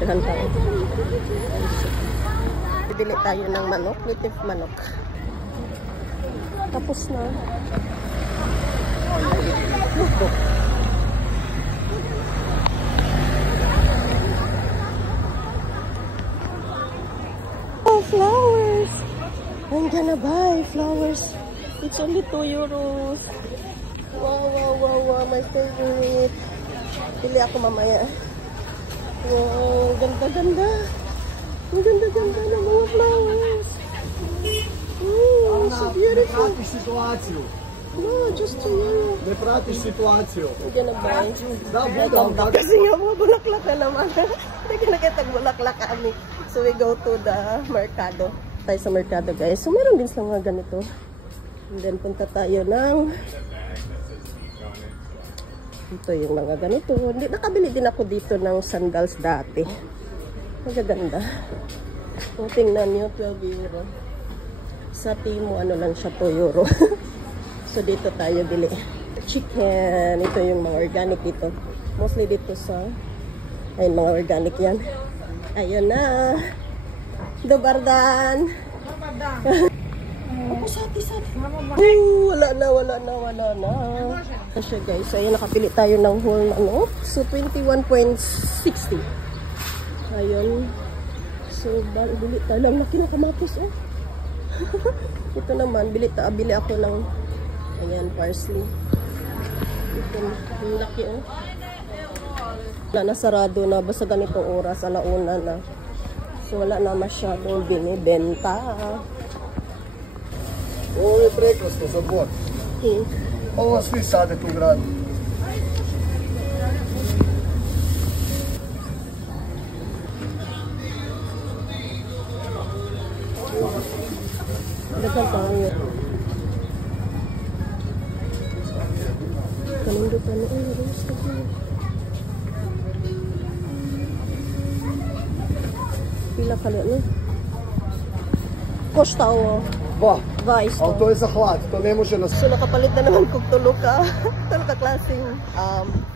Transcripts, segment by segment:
Pirhan tayo. Bibili tayo ng manok, native manok. Tapos na. Oh, flowers! I'm gonna buy flowers. It's only 2 euros. Wow, wow, wow, wow, my favorite. Pili ako mamaya. Wow, ganda-ganda. Ang ganda-ganda ng mga flowers. So beautiful. No, just 2 euros. Не пратиш ситуацію. I'm gonna buy. Да, буду. Kasi nga mga bulaklak na naman. Hindi ka nakitag bulaklak kami. So we go to the mercado. Tayo sa mercado guys. So meron din silang mga ganito. And then punta tayo ng ito yung mga ganito. Nakabili din ako dito ng sandals dati. Magaganda. Kung tingnan nyo, 12 euro. Sa Timo, ano lang siya, 2 euro. So dito tayo bili. Chicken. Ito yung mga organic dito. Mostly dito sa ayun, mga organic yan. Ayun na. Dobardan. Wala na. Kasi guys, ayun, nakapili tayo ng whole manok. So 21.60. Ayun. So bili tayo lang. Laki na kamatis eh. Ito naman, bili ako ng ayan, parsley. Ito, yung laki oh. Wala na, sarado na. Basta ganitong oras, alauna na. So wala na masyadong binibenta. Ovo je prekrasno za dvor. Ovo svi sade tu u gradu. Dagan tayo. Kalindutan na rose na po. Pila kali no? Kostało. Dva. Ali to je za hlad, to ne može nas... So nakapalit na naman kong tulo ka klaseng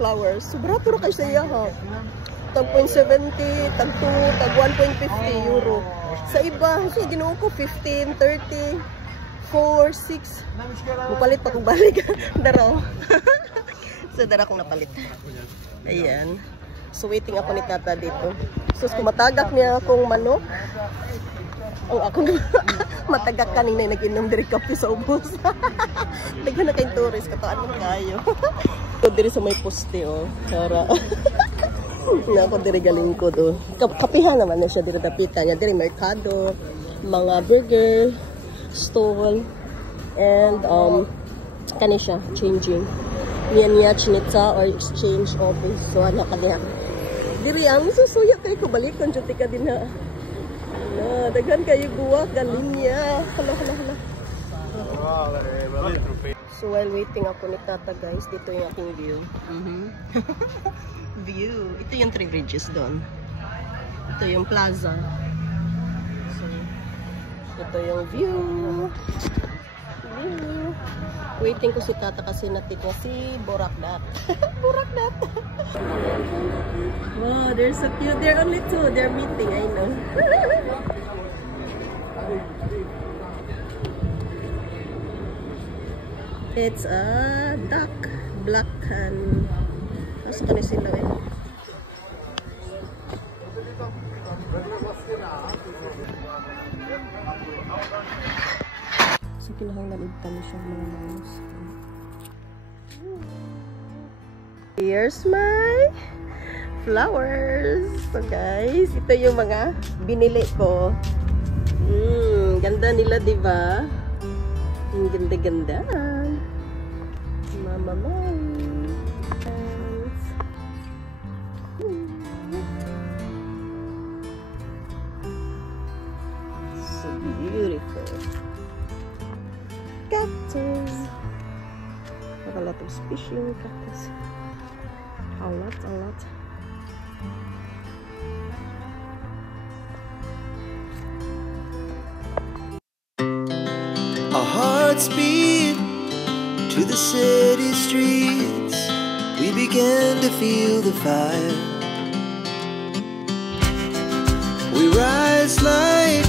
flowers. Sobrato ra kayo sa iya ha. Tag 0.70, tag 2, tag 1.50 euro. Sa iba, so ginuo ko 15, 30, 4, 6. Mupalit pa kong balik. Daraw. So dara kong napalit. Ayan. So waiting ako ni tata dito. So kumatagak niya akong manok. Oh, ako matagak kanina nag-inom diri kape sa ubos. Daghan na kayong tourist kataan man kayo. So diri sa may poste oh, para na ako diri galing ko do. Kapihan naman na siya diri dapitan niya diri merkado, mga burger stall and kani siya changing. Niya chinita or exchange office. So ano kaniya. Diri ang susuya kay ko balikon jud ka din ha. Daghan kayo guwak, galinya. Hala. So while waiting ako ni tata guys, dito yung aking view. View. Ito yung Three Bridges doon. Ito yung plaza. So, ito yung view. Waiting ko si tata kasi natik niya si Borakdat. Borakdat. Wow, they're so cute. They're only 2. They're meeting, I know. It's a duck. Black and... Asa ka na sila eh. So, kinahanglan ibtan siya mga manos. Here's my flowers. So guys, ito yung mga binili ko. Ganda nila, diba? Ang ganda-ganda. Mama Mary. So beautiful. Cactus. Like a lot of species in cactus. A lot. Our hearts beat to the city streets. We began to feel the fire. We rise like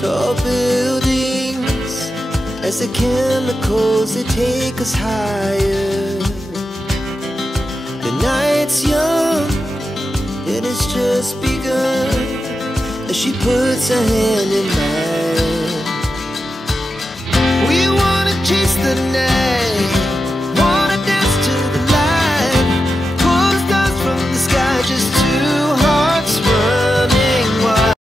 tall buildings as the chemicals, they take us higher. The night's young, it has just begun as she puts her hand in mine.